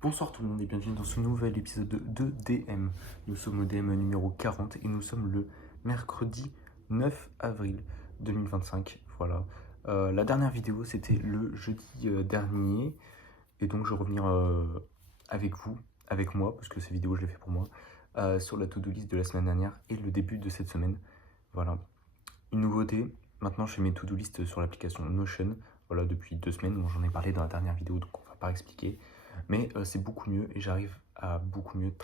Bonsoir tout le monde et bienvenue dans ce nouvel épisode de DM. Nous sommes au DM numéro 40 et nous sommes le mercredi 9 avril 2025. Voilà. La dernière vidéo c'était le jeudi dernier et donc je vais revenir avec vous, avec moi, parce que ces vidéos je les fais pour moi, sur la to-do list de la semaine dernière et le début de cette semaine. Voilà. Une nouveauté, maintenant je fais mes to-do list sur l'application Notion. Voilà, depuis 2 semaines, bon, j'en ai parlé dans la dernière vidéo donc on va pas expliquer. Mais c'est beaucoup mieux et j'arrive à beaucoup mieux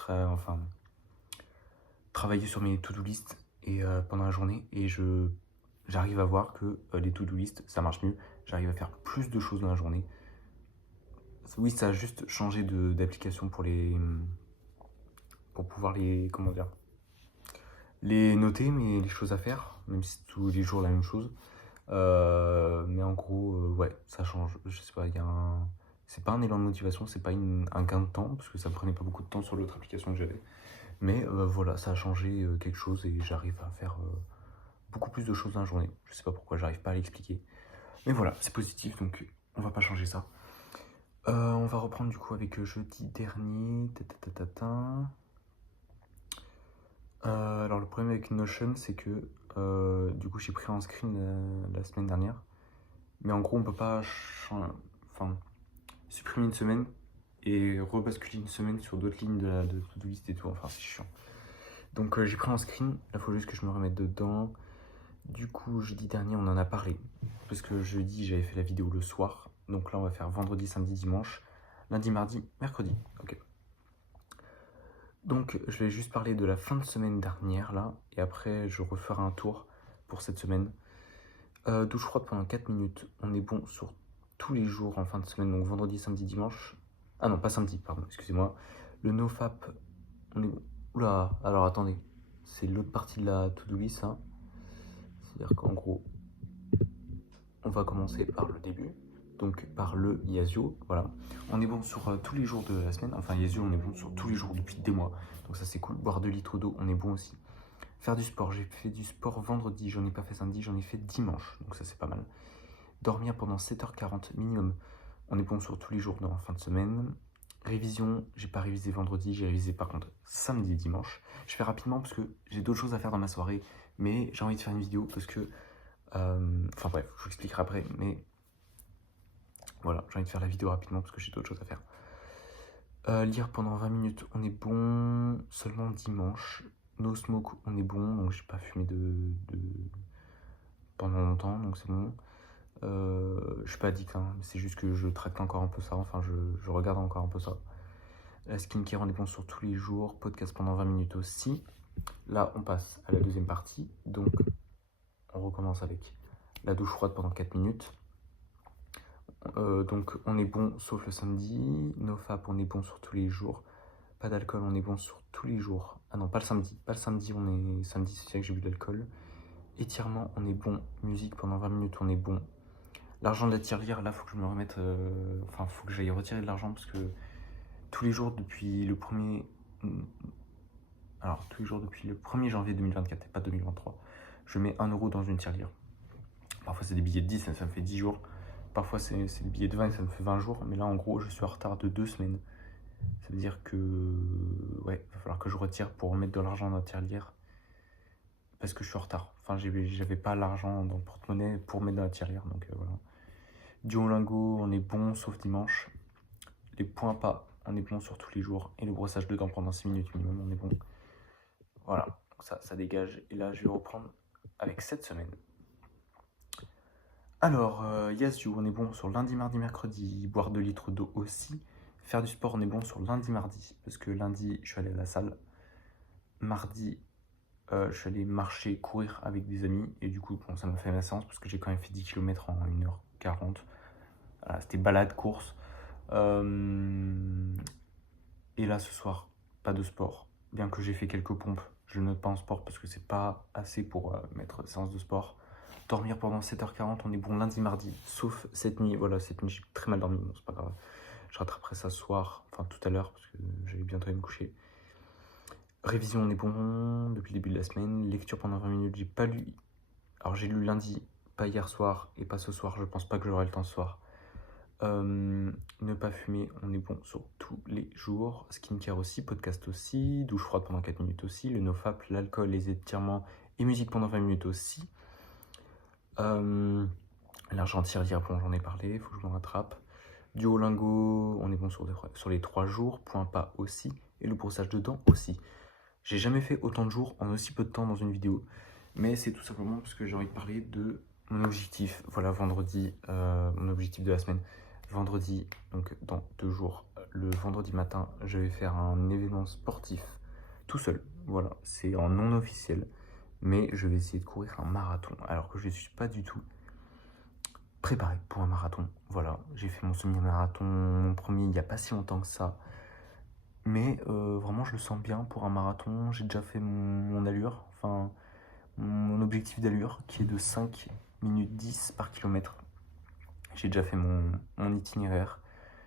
travailler sur mes to-do list et, pendant la journée et j'arrive à voir que les to-do list ça marche mieux, j'arrive à faire plus de choses dans la journée. Oui, ça a juste changé d'application pour pouvoir comment dire, les noter, mais les choses à faire, même si c'est tous les jours la même chose. Mais en gros, ouais, ça change. Je sais pas, c'est pas un élan de motivation, c'est pas un gain de temps, parce que ça me prenait pas beaucoup de temps sur l'autre application que j'avais. Mais voilà, ça a changé quelque chose et j'arrive à faire beaucoup plus de choses dans la journée. Je sais pas pourquoi, j'arrive pas à l'expliquer. Mais voilà, c'est positif, donc on va pas changer ça. On va reprendre du coup avec jeudi dernier. Alors le problème avec Notion, c'est que du coup j'ai pris un screen la semaine dernière. Mais en gros, on peut pas supprimer une semaine et rebasculer une semaine sur d'autres lignes de to-do list et tout. Enfin, c'est chiant. Donc j'ai pris un screen, il faut juste que je me remette dedans. Du coup, jeudi dernier, on en a parlé. Parce que jeudi, j'avais fait la vidéo le soir. Donc là, on va faire vendredi, samedi, dimanche. Lundi, mardi, mercredi. Ok. Donc, je vais juste parler de la fin de semaine dernière, là. Et après, je referai un tour pour cette semaine. Douche froide pendant 4 minutes. On est bon sur tous les jours en fin de semaine. Donc vendredi, samedi, dimanche. Ah non, pas samedi, pardon, excusez-moi. Le nofap, on est bon. Oula, alors attendez. C'est l'autre partie de la to-do list, ça. C'est-à-dire qu'en gros, on va commencer par le début, donc par le Yazio, voilà. On est bon sur tous les jours de la semaine, enfin Yazio on est bon sur tous les jours depuis des mois, donc ça c'est cool. Boire 2 litres d'eau, on est bon aussi. Faire du sport, j'ai fait du sport vendredi, j'en ai pas fait samedi, j'en ai fait dimanche, donc ça c'est pas mal. Dormir pendant 7h40 minimum, on est bon sur tous les jours dans la fin de semaine. Révision, j'ai pas révisé vendredi, j'ai révisé par contre samedi et dimanche. Je fais rapidement parce que j'ai d'autres choses à faire dans ma soirée, mais j'ai envie de faire une vidéo parce que enfin bref, je vous expliquerai après, mais voilà, j'ai envie de faire la vidéo rapidement parce que j'ai d'autres choses à faire. Lire pendant 20 minutes, on est bon seulement dimanche. No smoke, on est bon, donc j'ai pas fumé pendant longtemps, donc c'est bon. Je suis pas addict, hein, c'est juste que je traque encore un peu ça, enfin je regarde encore un peu ça. La skincare, on est bon sur tous les jours. Podcast pendant 20 minutes aussi. Là, on passe à la deuxième partie, donc on recommence avec la douche froide pendant 4 minutes. Donc on est bon sauf le samedi. NoFap, on est bon sur tous les jours. Pas d'alcool, on est bon sur tous les jours. Ah non, pas le samedi. Pas le samedi, samedi, c'est vrai que j'ai bu de l'alcool. Étirement, on est bon. Musique pendant 20 minutes, on est bon. L'argent de la tirelire, là, faut que je me remette. Enfin, faut que j'aille retirer de l'argent parce que tous les jours depuis le premier. Alors, tous les jours depuis le 1er janvier 2024 et pas 2023, je mets 1 € dans une tirelire. Parfois, c'est des billets de 10, ça me fait 10 jours. Parfois, c'est des billets de 20 et ça me fait 20 jours. Mais là, en gros, je suis en retard de 2 semaines. Ça veut dire que, ouais, il va falloir que je retire pour remettre de l'argent dans la tirelire. Parce que je suis en retard. Enfin, j'avais pas l'argent dans le porte-monnaie pour mettre dans la tirelire. Donc voilà. Duolingo, on est bon sauf dimanche. Les points pas, on est bon sur tous les jours. Et le brossage de dents pendant 6 minutes minimum, on est bon. Voilà, donc ça dégage. Et là, je vais reprendre avec cette semaine. Alors, Yazoo, on est bon sur lundi, mardi, mercredi. Boire 2 litres d'eau aussi. Faire du sport, on est bon sur lundi, mardi. Parce que lundi, je suis allé à la salle. Mardi, je suis allé marcher, courir avec des amis. Et du coup, bon, ça m'a fait ma séance parce que j'ai quand même fait 10 km en 1h40. Voilà, c'était balade, course. Et là, ce soir, pas de sport. Bien que j'ai fait quelques pompes, je ne note pas en sport parce que c'est pas assez pour mettre séance de sport. Dormir pendant 7h40, on est bon lundi, mardi, sauf cette nuit. Voilà, cette nuit, j'ai très mal dormi, bon, c'est pas grave. Je rattraperai ça ce soir, enfin tout à l'heure, parce que j'allais bientôt aller me coucher. Révision, on est bon depuis le début de la semaine. Lecture pendant 20 minutes, j'ai pas lu. Alors j'ai lu lundi, pas hier soir et pas ce soir. Je pense pas que j'aurai le temps ce soir. Ne pas fumer, on est bon sur tous les jours. Skincare aussi, podcast aussi, douche froide pendant 4 minutes aussi, le nofap, l'alcool, les étirements et musique pendant 20 minutes aussi. L'argent tirelire, bon j'en ai parlé, faut que je me rattrape. Duolingo, on est bon sur les 3 jours, point pas aussi, et le brossage de dents aussi. J'ai jamais fait autant de jours en aussi peu de temps dans une vidéo, mais c'est tout simplement parce que j'ai envie de parler de mon objectif. Voilà, vendredi, mon objectif de la semaine. Vendredi, donc dans 2 jours, le vendredi matin, je vais faire un événement sportif tout seul. Voilà, c'est en non officiel, mais je vais essayer de courir un marathon, alors que je ne suis pas du tout préparé pour un marathon. Voilà, j'ai fait mon semi-marathon, mon premier, il n'y a pas si longtemps que ça. Mais vraiment, je le sens bien pour un marathon. J'ai déjà fait mon allure, enfin mon objectif d'allure qui est de 5 minutes 10 par kilomètre. J'ai déjà fait mon itinéraire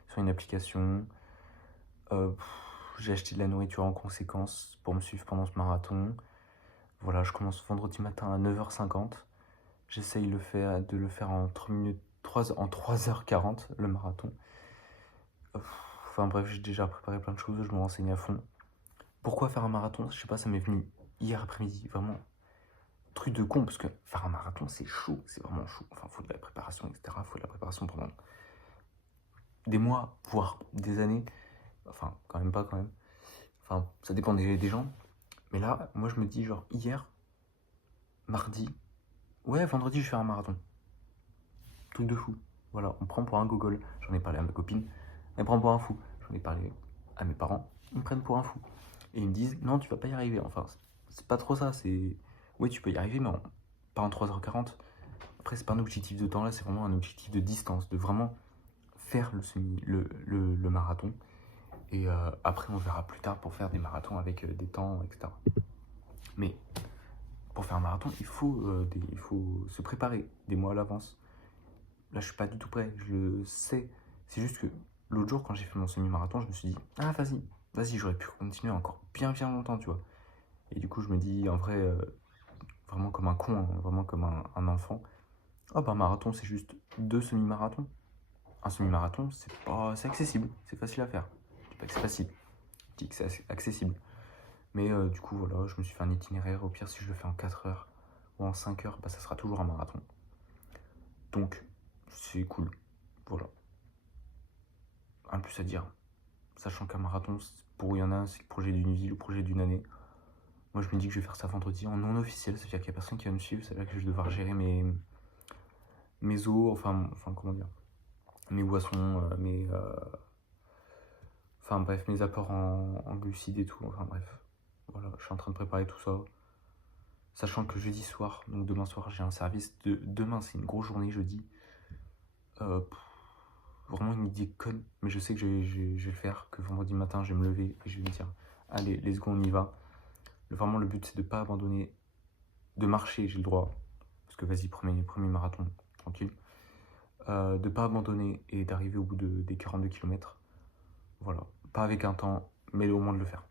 sur une application. J'ai acheté de la nourriture en conséquence pour me suivre pendant ce marathon. Voilà, je commence vendredi matin à 9h50. J'essaye de le faire en 3h40, le marathon. Enfin bref, j'ai déjà préparé plein de choses, je me renseigne à fond. Pourquoi faire un marathon? Je sais pas, ça m'est venu hier après-midi, vraiment. Truc de con, parce que faire un marathon, c'est chaud, c'est vraiment chaud. Enfin, faut de la préparation, etc. Faut de la préparation pendant des mois, voire des années. Enfin, quand même pas, quand même. Enfin, ça dépend des gens. Mais là, moi, je me dis, genre, hier, mardi, ouais, vendredi, je vais faire un marathon. Truc de fou. Voilà, on prend pour un gogol. J'en ai parlé à ma copine, elle me prend pour un fou. J'en ai parlé à mes parents, ils me prennent pour un fou. Et ils me disent, non, tu vas pas y arriver. Enfin, c'est pas trop ça, c'est... Oui, tu peux y arriver, mais pas en 3h40. Après, c'est pas un objectif de temps, là, c'est vraiment un objectif de distance, de vraiment faire le marathon. Et après, on verra plus tard pour faire des marathons avec des temps, etc. Mais pour faire un marathon, il faut se préparer des mois à l'avance. Là, je suis pas du tout prêt, je le sais. C'est juste que l'autre jour, quand j'ai fait mon semi-marathon, je me suis dit, ah, vas-y, j'aurais pu continuer encore bien longtemps, tu vois. Et du coup, je me dis, en vrai, vraiment comme un con, hein, vraiment comme un enfant, oh, bah, un marathon, c'est juste 2 semi-marathons. Un semi-marathon, c'est accessible, c'est facile à faire. Je dis pas que c'est facile, je dis que c'est accessible. Mais du coup, voilà, je me suis fait un itinéraire. Au pire, si je le fais en 4 heures ou en 5 heures, bah, ça sera toujours un marathon. Donc, c'est cool. Voilà. Un plus à dire. Sachant qu'un marathon, pour il y en a, c'est le projet d'une vie, le projet d'une année. Moi, je me dis que je vais faire ça vendredi en non officiel. C'est-à-dire qu'il n'y a personne qui va me suivre. C'est-à-dire que je vais devoir gérer mes eaux, enfin, comment dire, mes boissons, enfin bref, mes apports en glucides et tout. Enfin bref, voilà, je suis en train de préparer tout ça. Sachant que jeudi soir, donc demain soir, j'ai un service. Demain, c'est une grosse journée, jeudi. Vraiment une idée conne, mais je sais que je vais le faire, que vendredi matin, je vais me lever et je vais me dire, allez, let's go, on y va. Vraiment, le but, c'est de ne pas abandonner, de marcher, j'ai le droit, parce que vas-y, premier marathon, tranquille. De ne pas abandonner et d'arriver au bout des 42 km. Voilà, pas avec un temps, mais au moins de le faire.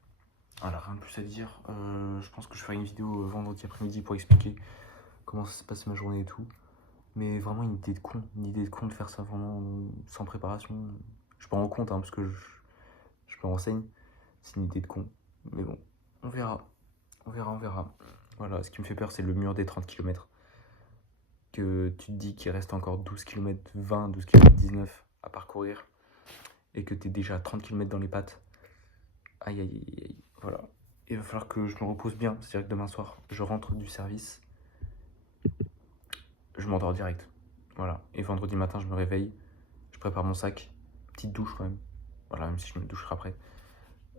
Voilà, rien de plus à dire. Je pense que je ferai une vidéo vendredi après-midi pour expliquer comment ça s'est passé ma journée et tout. Mais vraiment une idée de con de faire ça vraiment sans préparation. Je me rends compte, hein, parce que je me renseigne. C'est une idée de con. Mais bon, on verra. On verra. Voilà, ce qui me fait peur, c'est le mur des 30 km. Que tu te dis qu'il reste encore 12 km 20, 12 km 19 à parcourir. Et que tu es déjà à 30 km dans les pattes. Aïe. Voilà. Il va falloir que je me repose bien. C'est-à-dire que demain soir, je rentre du service. Je m'endors direct. Voilà. Et vendredi matin, je me réveille. Je prépare mon sac. Petite douche quand même. Voilà, même si je me doucherai après.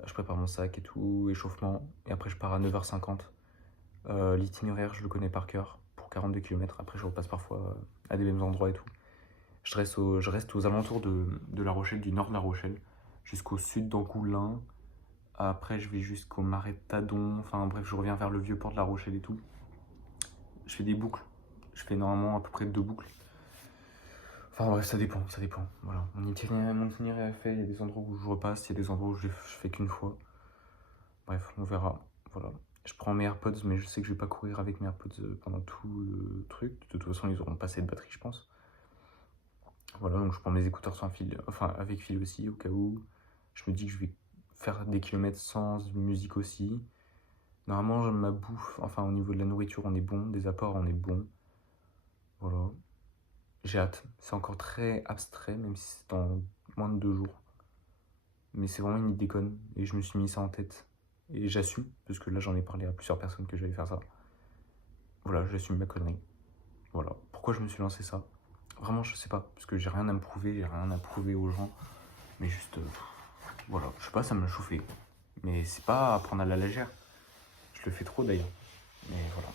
Je prépare mon sac et tout, échauffement. Et après, je pars à 9h50. L'itinéraire, je le connais par cœur pour 42 km. Après, je repasse parfois à des mêmes endroits et tout. Je reste aux alentours de La Rochelle, du nord de La Rochelle, jusqu'au sud d'Angoulins. Après, je vais jusqu'au Marais de Tadon. Enfin, bref, je reviens vers le vieux port de La Rochelle et tout. Je fais des boucles. Je fais normalement à peu près 2 boucles. Enfin bref, ça dépend. Voilà. Mon itinéraire est fait, il y a des endroits où je repasse, il y a des endroits où je fais qu'une fois. Bref, on verra. Voilà. Je prends mes AirPods, mais je sais que je vais pas courir avec mes AirPods pendant tout le truc. De toute façon, ils auront pas assez de batterie, je pense. Voilà, donc je prends mes écouteurs sans fil, enfin avec fil aussi, au cas où. Je me dis que je vais faire des kilomètres sans musique aussi. Normalement, ma bouffe, enfin au niveau de la nourriture, on est bon, des apports, on est bon. Voilà. J'ai hâte. C'est encore très abstrait, même si c'est dans moins de 2 jours. Mais c'est vraiment une idée conne. Et je me suis mis ça en tête. Et j'assume, parce que là j'en ai parlé à plusieurs personnes que j'allais faire ça. Voilà, j'assume ma connerie. Voilà. Pourquoi je me suis lancé ça? Vraiment, je sais pas. Parce que j'ai rien à me prouver, j'ai rien à prouver aux gens. Mais juste, voilà. Je sais pas, ça m'a chauffé. Mais c'est pas à prendre à la légère. Je le fais trop d'ailleurs. Mais voilà.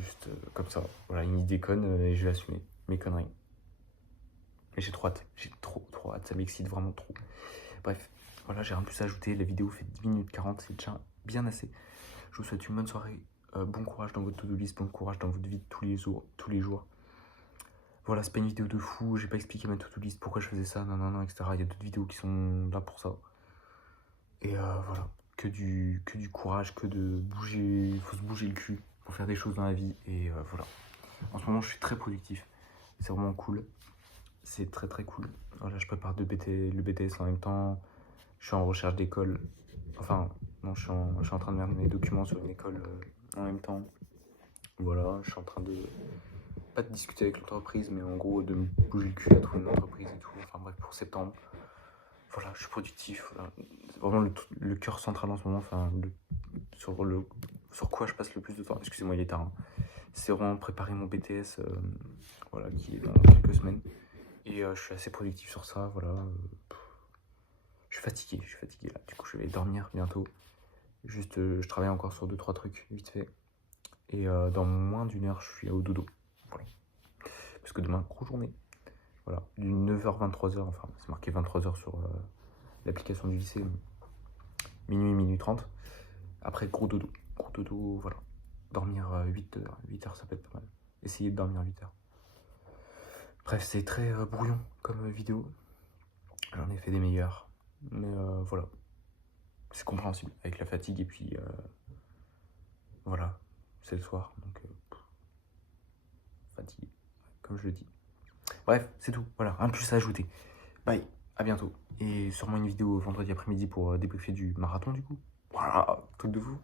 Juste comme ça. Voilà, une idée conne et je vais assumer mes conneries. Et j'ai trop hâte. J'ai trop hâte. Ça m'excite vraiment trop. Bref, voilà, j'ai rien plus à ajouter. La vidéo fait 10 minutes 40, c'est déjà bien assez. Je vous souhaite une bonne soirée. Bon courage dans votre to-do list, bon courage dans votre vie de tous les jours. Voilà, c'est pas une vidéo de fou, j'ai pas expliqué ma to-do list, pourquoi je faisais ça, non, etc. Il y a d'autres vidéos qui sont là pour ça. Et voilà, que du courage, que de bouger, il faut se bouger le cul pour faire des choses dans la vie. Et voilà, en ce moment je suis très productif, c'est vraiment cool, c'est très cool. Voilà, je prépare le BTS en même temps, je suis en recherche d'école, enfin non, je suis en train de mettre mes documents sur une école en même temps. Voilà, je suis en train de, pas de discuter avec l'entreprise, mais en gros de me bouger le cul à trouver une entreprise et tout, enfin bref, pour septembre. Voilà, je suis productif, voilà. C'est vraiment le cœur central en ce moment, enfin, sur quoi je passe le plus de temps, excusez-moi il est tard, hein. C'est vraiment préparer mon BTS, voilà, qui est dans quelques semaines. Et je suis assez productif sur ça, voilà. Je suis fatigué là, du coup je vais dormir bientôt. Juste, je travaille encore sur 2-3 trucs, vite fait. Et dans moins d'1 heure, je suis au dodo, voilà. Parce que demain, grosse journée. Voilà, du 9h 23h, enfin c'est marqué 23h sur l'application du lycée, minuit 30. Après gros dodo, voilà. Dormir 8 heures, 8 heures ça peut être pas mal. Essayer de dormir 8 heures. Bref, c'est très brouillon comme vidéo. J'en ai fait des meilleures, mais voilà. C'est compréhensible avec la fatigue et puis voilà, c'est le soir, donc fatigué, comme je le dis. Bref, c'est tout, voilà, un plus à ajouter. Bye, à bientôt. Et sûrement une vidéo vendredi après-midi pour débriefer du marathon du coup. Voilà, truc de fou.